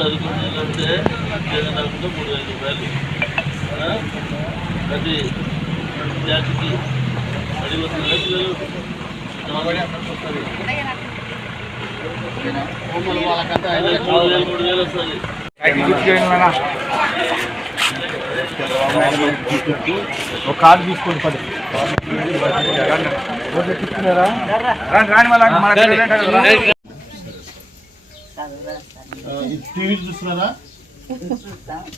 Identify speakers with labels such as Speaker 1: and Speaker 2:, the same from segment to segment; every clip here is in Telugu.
Speaker 1: చదువుకునే కంటే ఉద్యోగం రాకుండా మూడు వేల రూపాయలు ప్రతి విద్యార్థికి అడిగిపోతున్న పిల్లలు
Speaker 2: మూడు వేలు
Speaker 1: మూడు వేలు వస్తుంది
Speaker 3: ఒక కార్డు తీసుకోండి పది రాని రాని మళ్ళీ మన
Speaker 2: టీవీ చూస్తున్నారా?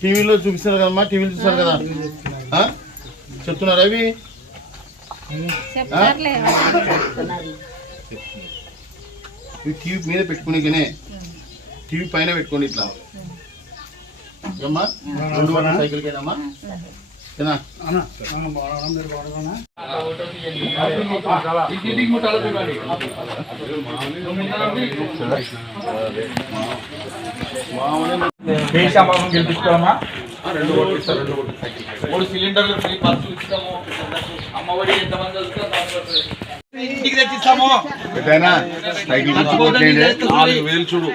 Speaker 2: టీవీలో చూపిస్తున్నారు కదమ్మా టీవీలో చూస్తారు కదా? చెప్తున్నారా అవి? టీవీ మీద పెట్టుకునేకనే టీవీ పైన పెట్టుకోండి ఇట్లా. ఏమ్మా? రెండు వందల సైకిల్
Speaker 3: దేశాభావం గెలిపిస్తామా రెండు ఓట్లు ఇస్తారు రెండు ఓట్లు.
Speaker 4: మూడు సిలిండర్లు ఫ్రీ బస్సు ఇస్తాము అమ్మఒడి ఎంతమంది ఇంటికి తెచ్చిస్తాము.
Speaker 2: సైకిల్
Speaker 4: చూడు.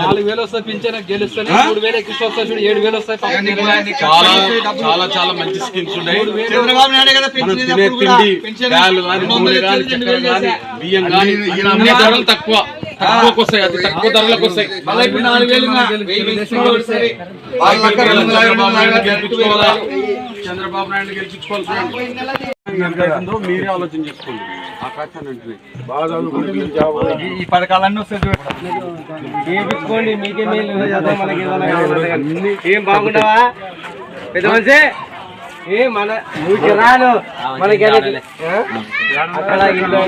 Speaker 5: నాలుగు వేలు వస్తాయి పింఛన్ గెలుస్తాయి మూడు వేలు వస్తాయి చూడు ఏడు వేలు వస్తాయి.
Speaker 4: చాలా చాలా చాలా మంచి స్కీమ్స్ ఉన్నాయి
Speaker 5: చంద్రబాబు నాయుడు కదా.
Speaker 4: తిండి కానీ నూనె కానీ చక్కెర కానీ. బియ్యం కానీ అన్ని ధరలు తక్కువ తక్కువకు వస్తాయి అతి తక్కువ ధరలకు వస్తాయి. చంద్రబాబు నాయుడు గెలిపించుకోవాలి మీరే ఆలోచన చేసుకోండి.
Speaker 5: ఈ పథకాలన్నీ వస్తాయి మీకే మేలు. ఏం బాగుండవా? పెద్ద మనిషి? ఏ మన నువ్వు రాను. మనకి? అక్కడ ఇంట్లో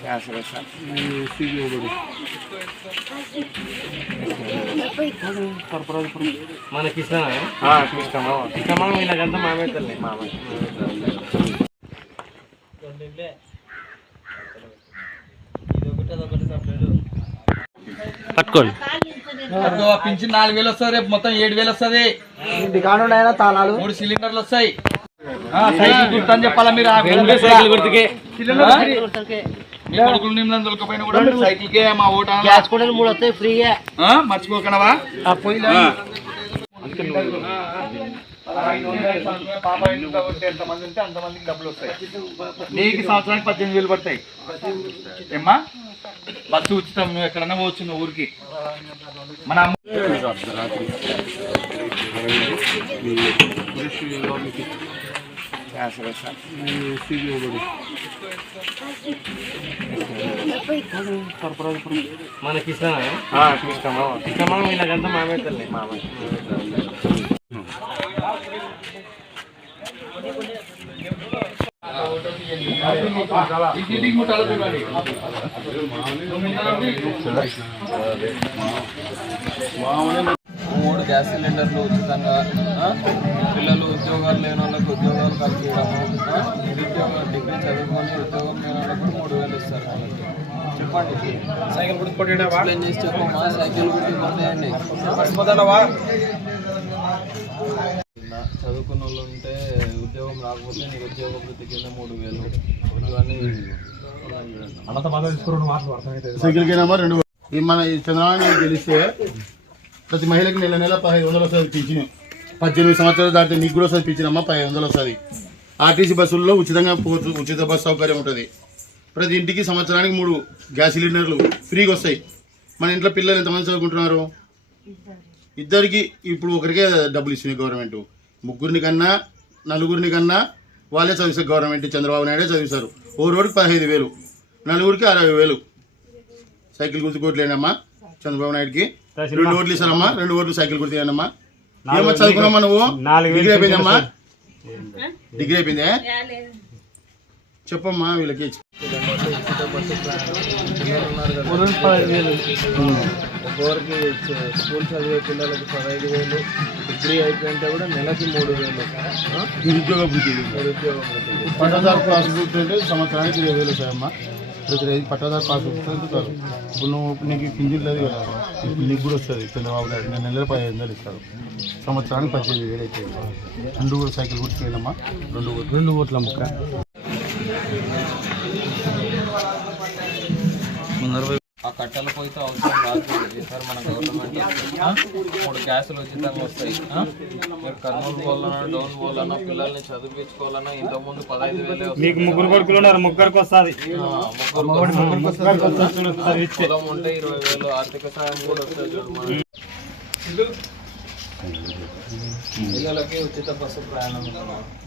Speaker 4: ఈ స్కీమ్స్ అన్ని ఒప్పుకుంటున్నాను. అర్ధరాత్రి మీ పురుష ఏదో మీకు మీ ఎస్సీకి ఇవ్వబడి.
Speaker 5: మనకి ఇష్టమా ఇష్టమా ఇష్టమా వీళ్ళకంతా మామే తల్లి మామే పట్టుకోండి పింఛన్ నాలుగు వేలు వస్తుంది రేపు మొత్తం ఏడు వేలు వస్తుంది.
Speaker 3: తాళాలు
Speaker 5: మూడు సిలిండర్లు వస్తాయి. సైకిల్ గుర్తు అని చెప్పాలా మీరు? ఆ పిల్లలకి సైకిల్ గుర్తుకే మీ కొడుకులు నిమ్మలం దొరకపోయినా కూడా మీరు సైకిల్కే మా ఓట గ్యాస్ కూడా మూడు వస్తాయి ఫ్రీగా మర్చిపోకనవా? పాప ఇంట్లో ఉంటే ఎంతమంది ఉంటే అంతమందికి డబ్బులు వస్తాయి నీకు సంవత్సరానికి పద్దెనిమిది వేలు పడతాయి. ఏమ్మా? బస్సు ఉచితం నువ్వు ఎక్కడన్నా పోవచ్చు నువ్వు ఊరికి. మన అమ్మ
Speaker 4: అర్ధరాత్రి మీ పురుష ఏదో మీకు
Speaker 5: మనకి ఇష్టమా మామే తల్లి మామే
Speaker 6: మూడు గ్యాస్ సిలిండర్లు ఉచితంగా పిల్లలు ఉద్యోగాలు లేని వాళ్ళకి ఉద్యోగాలు కల్పించడము ఆ? నిరుద్యోగ డిగ్రీ చదువుకొని ఉద్యోగం లేని వాళ్ళకి మూడు వేలు ఇస్తారు. చెప్పండి. సైకిల్ గుర్తు ఎక్స్ప్లెయిన్ చేసి చెప్పమ్మా సైకిల్ గుర్తు కొట్టేయండి. చదువుకున్న వాళ్ళు ఉంటే ఉద్యోగం రాకపోతే నీకు ఉద్యోగ వృత్తి కింద మూడు వేలు. ఇవన్నీ
Speaker 2: సైకిల్ ఈ మన ఈ చంద్రబాబు గెలిస్తే ప్రతి మహిళకి నెల నెల పదిహేను వందలు వస్తుంది పింఛను. పద్దెనిమిది సంవత్సరాలు దాటితే నీకు కూడా వస్తుంది పింఛన్ అమ్మ పదిహేను వందలు వస్తుంది. ఆర్టీసీ బస్సుల్లో ఉచితంగా పోతు ఉచిత బస్సు సౌకర్యం ఉంటుంది. ప్రతి ఇంటికి సంవత్సరానికి మూడు గ్యాస్ సిలిండర్లు ఫ్రీగా వస్తాయి. మన ఇంట్లో పిల్లలు ఎంతమంది చదువుకుంటున్నారు? ఇద్దరికి ఇప్పుడు ఒకరికే డబ్బులు ఇస్తుంది గవర్నమెంట్. ముగ్గురిని కన్నా నలుగురిని కన్నా వాళ్ళే చదివిస్తారు గవర్నమెంట్. చంద్రబాబు నాయుడే చదివిస్తారు. ఓ రోడ్డుకి పదహైదు వేలు. నలుగురికి అరవై వేలు. సైకిల్ గుర్తు కొట్లేనమ్మా. చంద్రబాబు నాయుడుకి. రెండు ఓట్లు ఇస్తానమ్మా. రెండు ఓట్లు సైకిల్ గుర్తు ఏమో చదువుకున్నామ్మా నువ్వు? డిగ్రీ అయిపోయిందమ్మా? డిగ్రీ అయిపోయిందే? చెప్పమ్మా వీళ్ళకి.
Speaker 6: ఒక్కొక్కరికి చ- స్కూల్ చదివే పిల్లలకి పదహైదు వేలు. డిగ్రీ అయిపోయింటే కూడా నెలకి మూడు వేలు?
Speaker 2: నిరుద్యోగ
Speaker 6: నిరుద్యోగ
Speaker 2: పట్టదారు పాస్ బుక్ అంటే సంవత్సరానికి ఇరవై వేలు వస్తాయమ్మా. ప్రతి రైతు పట్టదారు పాస్ బుక్ చదువుతారు ఇప్పుడు నువ్వు నీకు పింఛన్ లేదు కదా. ఇప్పుడు నీకు కూడా వస్తుంది. చంద్రబాబు నాయుడు నేను నెలలో పదిహేను వందలు ఇస్తాడు సంవత్సరానికి పద్దెనిమిది వేలు అయితే రెండు కూడా సైకిల్ గుర్తుపోయినమ్మా రెండు రెండు కోట్ల ముక్క.
Speaker 6: ఆ కట్టెల పోయితే అవసరం రాదు సార్ మన గవర్నమెంట్? మూడు గ్యాసులు ఉచితంగా వస్తాయి? మీరు కర్నూలు పోవాలన్నా డౌన్ పోవాలన్నా పిల్లల్ని చదివించుకోవాలన్నా ఇంతకుముందు పదహైదు వేలే వస్తాయి.
Speaker 5: ముగ్గురు కొడుకులు ఉన్నారు ముగ్గురికి వస్తుంది
Speaker 6: పొలం ఉంటే ఇరవై వేలు ఆర్థిక సాయం కూడా వస్తుంది చూడు. పిల్లలకి ఉచిత బస్సు ప్రయాణం.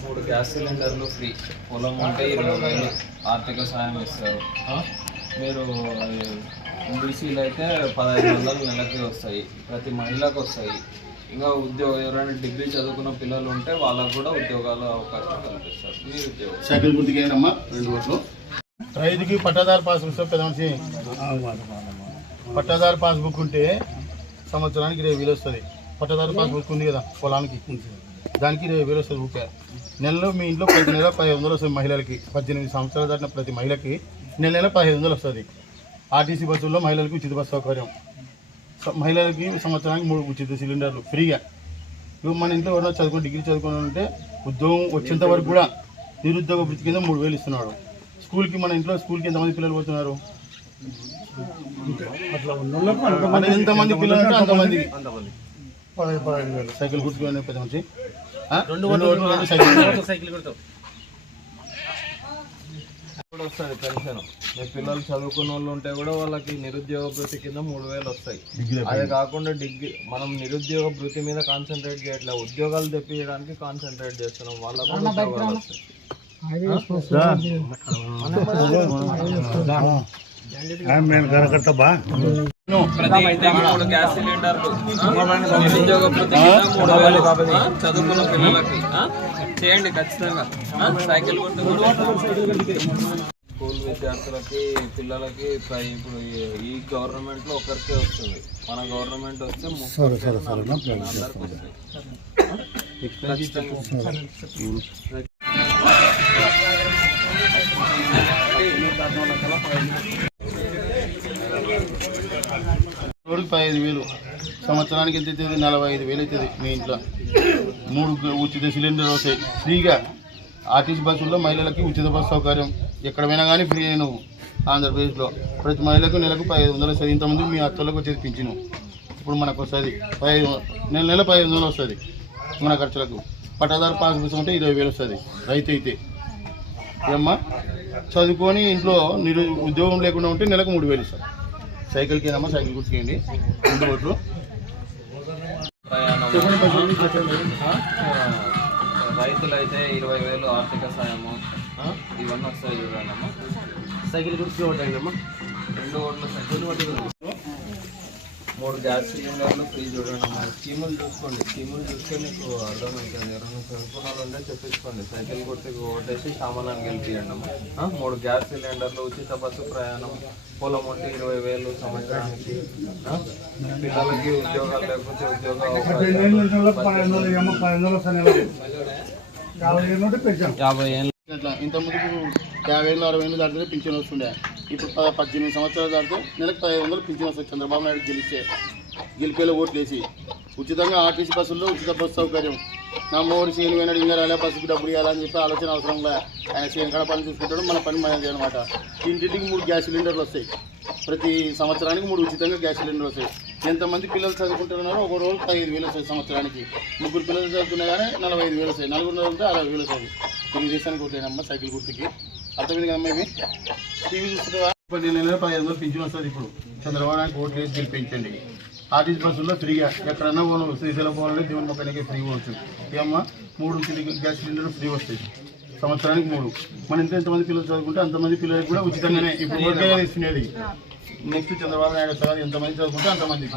Speaker 6: మూడు గ్యాస్ సిలిండర్లు ఫ్రీ పొలం ఉంటే ఇరవై వేలు ఆర్థిక సాయం ఇస్తారు ఆ? మీరు బీసీలు అయితే పదహైదు వందలు నెలకి వస్తాయి. ప్రతి మహిళకు వస్తాయి. ఇంకా ఉద్యోగం ఎవరైనా డిగ్రీ చదువుకున్న పిల్లలు ఉంటే వాళ్ళకు కూడా ఉద్యోగాల అవకాశం కల్పిస్తారు. మీ ఉద్యోగం.
Speaker 2: సైకిల్ గుర్తుకేనమ్మా రెండు ఓట్లు. రైతుకి పట్టాదారు పాస్ పుస్తకం పెద్ద మనిషి పట్టాదారు పాస్బుక్ ఉంటే సంవత్సరానికి ఇరవై వేలు వస్తుంది. పట్టాదారు పాస్బుక్ ఉంది కదా పొలానికి. దానికి ఇరవై వేలు వస్తుంది ఊకే నెలలో మీ ఇంట్లో ప్రతి నెల పదిహేను వందలు వస్తుంది మహిళలకి. పద్దెనిమిది సంవత్సరాలు దాటిన ప్రతి మహిళకి నెల నెల పదిహేను వందలు వస్తుంది. ఆర్టీసీ బస్సుల్లో మహిళలకు ఉచిత బస్సు సౌకర్యం. మహిళలకి సంవత్సరానికి మూడు ఉచిత సిలిండర్లు ఫ్రీగా. ఇప్పుడు మన ఇంట్లో ఎవరైనా చదువుకుని డిగ్రీ చదువుకుని ఉంటే ఉద్యోగం వచ్చేంత వరకు కూడా నిరుద్యోగ వృత్తి కింద మూడు వేలు ఇస్తున్నాడు. స్కూల్కి మన ఇంట్లో స్కూల్కి ఎంతమంది పిల్లలు పోతున్నారు? మన ఎంతమంది పిల్లలు అంటే అంతమందికి సైకిల్ గుర్తుకునే పెద్ద మంచి సైకిల్
Speaker 6: కూడా వస్తుంది పెన్షన్. మీ పిల్లలు చదువుకున్న వాళ్ళు ఉంటే కూడా వాళ్ళకి నిరుద్యోగ భృతి కింద మూడు వేలు వస్తాయి. అదే కాకుండా డిగ్రీ మనం నిరుద్యోగ భృతి మీద కాన్సన్ట్రేట్ చేయట్లేదు ఉద్యోగాలు తెప్పించడానికి కాన్సన్ట్రేట్ చేస్తున్నాం. వాళ్ళకు కూడా ఉద్యోగాలు వస్తాయి. ప్రతి ఇంటికి మూడు గ్యాస్ సిలిండర్లు. ఆ? నిరుద్యోగ భృతి కింద మూడు వేలు. ఆ? చదువుకున్న పిల్లలకి? చేయండి ఖచ్చితంగా? సైకిల్ కొట్టు స్కూల్ విద్యార్థులకి పిల్లలకి ఇప్పుడు ఈ- గవర్నమెంట్లో ఒకరికే వస్తుంది. మన గవర్నమెంట్ వస్తే.
Speaker 2: రోజుకి పదిహేను వేలు. సంవత్సరానికి ఎంత అవుతుంది? నలభై ఐదు వేలు అవుతుంది మీ ఇంట్లో. మూడు ఉచిత సిలిండర్ వస్తాయి. ఫ్రీగా. ఆర్టీసీ బస్సుల్లో మహిళలకి ఉచిత బస్సు సౌకర్యం. ఎక్కడమైనా కానీ ఫ్రీ నువ్వు ఆంధ్రప్రదేశ్లో. ప్రతి మహిళకు నెలకు పదిహేను వందలు వస్తుంది. ఇంతమంది మీ అత్తలకు వచ్చేది పింఛను. ఇప్పుడు మనకు వస్తుంది. పదిహేను నెల నెల పదిహేను వందలు వస్తుంది. మన ఖర్చులకు. పట్టాదారు పాస్ పుస్తకం ఉంటే ఇరవై వేలు వస్తుంది. రైతు అయితే ఏమ్మా? చదువుకొని ఇంట్లో నిరు ఉద్యోగం లేకుండా ఉంటే నెలకు మూడు వేలు ఇస్తారు. సైకిల్కి ఏదమ్మా సైకిల్
Speaker 6: కుట్టుకేయండి ఇంటి రైతులైతే ఇరవై వేలు ఆర్థిక సాయము? ఇవన్నీ వస్తాయి చూడండి
Speaker 5: సైకిల్ గుర్తు ఒకటండి అమ్మా.
Speaker 6: రెండు ఓట్ల సైకిల్. మూడు గ్యాస్ సిలిండర్లు ఫ్రీ చూడండి. అమ్మా స్కీములు చూసుకోండి. స్కీములు చూస్తే మీకు అర్థమవుతుంది. ఎవరైనా చదువుకున్న ఉంటే చెప్పించుకోండి సైకిల్ గుర్తుకు ఓటేసి సామానాన్ని గెలిపియండి అమ్మా? మూడు గ్యాస్ సిలిండర్లు ఉచిత బస్సు ప్రయాణం పొలం ఉంటే ఇరవై వేలు సంవత్సరానికి? పిల్లలకి ఉద్యోగాలు లేకపోతే ఉద్యోగ అవకాశాలు. యాభై ఏళ్ళు.
Speaker 2: యాభై ఏళ్ళు అరవై ఏళ్ళు దాటితే పింఛన్ వస్తుండే. ఇప్పుడు పద్దెనిమిది సంవత్సరాలు దాటితే నెలకు పదిహేను వందలు పింఛన్ వస్తుంది. చంద్రబాబు నాయుడు గెలిస్తే గెలిపేలో ఓట్లు వేసి. ఉచితంగా ఆర్టీసీ బస్సుల్లో ఉచిత బస్సు సౌకర్యం. నా మోడి సీన్ పోయినాడు ఇంకా రాలే బస్సుకి డబ్బులు ఇవ్వాలని చెప్పి ఆలోచన అవసరం ఆయన సీన్ కడ పని చూసుకుంటాడు మన పని మనది అనమాట ఇంటింటికి మూడు గ్యాస్ సిలిండర్లు వస్తాయి. ప్రతి సంవత్సరానికి మూడు ఉచితంగా గ్యాస్ సిలిండర్ వస్తాయి. ఎంతమంది పిల్లలు చదువుకుంటున్నారో ఒక రోజు పదిహేను వేలు వస్తాయి సంవత్సరానికి. ముగ్గురు పిల్లలు చదువుతున్నా కానీ నలభై ఐదు వేలు వస్తాయి. నలుగురు చదివితే అరవై వేలు వస్తాయి. తెలుగుదేశానికి ఒకటేనమ్మా సైకిల్ గుర్తుకి. అర్థమైంది కదమ్మా ఇవి? టీవీ చూస్తుంటే పదిహేను నెలలు పదిహేను వందలు పింఛన్ వస్తుంది ఇప్పుడు. చంద్రబాబు నాయుడు ఓట్లు వేసి గెలిపించండి. ఆర్టీసీ బస్సుల్లో ఫ్రీగా. ఎక్కడన్నా పోను శ్రీశైలం పోవాలంటే దేవుని మొక్కనికి ఫ్రీ పోవచ్చు. ఏమమ్మా మూడు గ్యాస్ సిలిండర్ ఫ్రీ వస్తాయి. సంవత్సరానికి మూడు. మన ఎంత ఎంతమంది పిల్లలు చదువుకుంటే అంతమంది పిల్లలకి కూడా ఉచితంగానే. ఇప్పుడు ఇస్తున్నది నెక్స్ట్ చంద్రబాబు నాయుడు సార్ ఎంతమంది చదువుకుంటే అంతమంది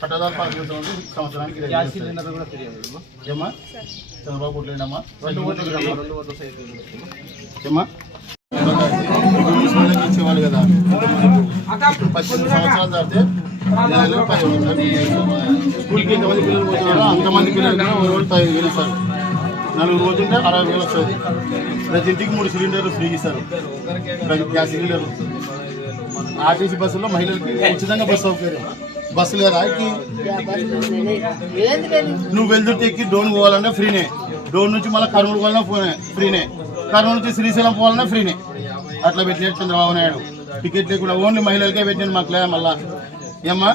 Speaker 2: పట్టాదారు పాస్ సంవత్సరానికి. ఏమ్మా? చంద్రబాబు ఏమ్మా? ఇచ్చేవాళ్ళు కదా పద్దెనిమిది సంవత్సరాలు దాటితే. స్కూల్కి ఎంతమంది పిల్లలు పోతున్నారో? అంతమంది పిల్లలకి ఒక రోజు పదిహేను వేలు ఇస్తారు. నలుగురు రోజుంటే అరవై వేలు వస్తుంది. ప్రతి ఇంటికి మూడు సిలిండర్లు ఫ్రీ ఇస్తారు. ప్రతి గ్యాస్ సిలిండర్లు. ఆర్టీసీ బస్సులో మహిళలకి ఉచితంగా బస్సు సౌకర్యం. బస్సులు కదా నువ్వు వెళ్తుంటే ఎక్కి డోన్ పోవాలన్నా ఫ్రీనే. డోన్ నుంచి మళ్ళీ కర్నూలు పోవాలన్నా ఫోనే ఫ్రీనే. కర్నూలు నుంచి శ్రీశైలం పోవాలన్నా ఫ్రీనే. అట్లా పెట్టినాడు చంద్రబాబు నాయుడు. టికెట్ లేకుండా ఓన్లీ మహిళలకే పెట్టిన మాకు లే మళ్ళా. ఏమ్మా?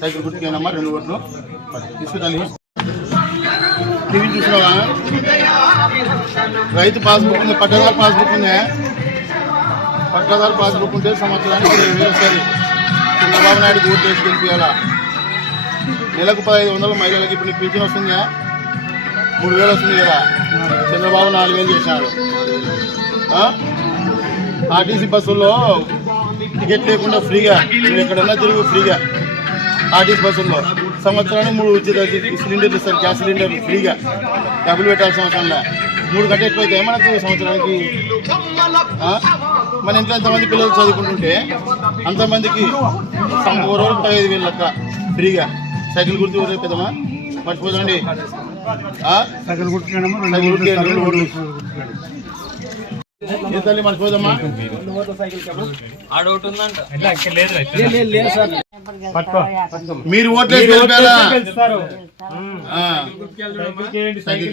Speaker 2: సైకిల్ గుర్తుకేనమ్మా రెండు కోట్లు తీసుకుంటాను టీవీ చూసినావా రైతు పాస్బుక్ ఉంది పట్టదారు పాస్బుక్ ఉంది. పట్టాదారు పాసుకుంటే ఉంటే సంవత్సరానికి ఇరవై వేలు వస్తుంది చంద్రబాబు నాయుడు గుర్తు వేసి గెలిపియాలా? నెలకు పదహైదు వందల మహిళలకి ఇప్పుడు నీకు పింఛన్ వస్తుందా మూడు వేలు వస్తుంది కదా? చంద్రబాబు నాలుగు వేలు చేశాడు. ఆర్టీసీ బస్సుల్లో టికెట్ లేకుండా ఫ్రీగా నువ్వు ఎక్కడన్నా తిరుగు ఫ్రీగా. ఆర్టీసీ బస్సుల్లో సంవత్సరానికి మూడు ఉచిత సిలిండర్లు ఇస్తారు గ్యాస్ సిలిండర్లు ఫ్రీగా. డబ్బులు పెట్టాల్సిన అవసరం లేదు మూడు గంటలు ఎక్కువైతే మనకు సంవత్సరానికి? మన ఇంట్లో ఎంతమంది పిల్లలు చదువుకుంటుంటే అంతమందికి రోజు పదహైదు వేలు లెక్క ఫ్రీగా సైకిల్ గుర్తు ఊరే పెద్దమా మర్చిపోదండి ఆ? సైకిల్ గుర్తు. ఏ తల్లి మర్చిపోదమ్మా మీరు ఓట్లు వేసి గెలిపారా? ఆ. సైకిల్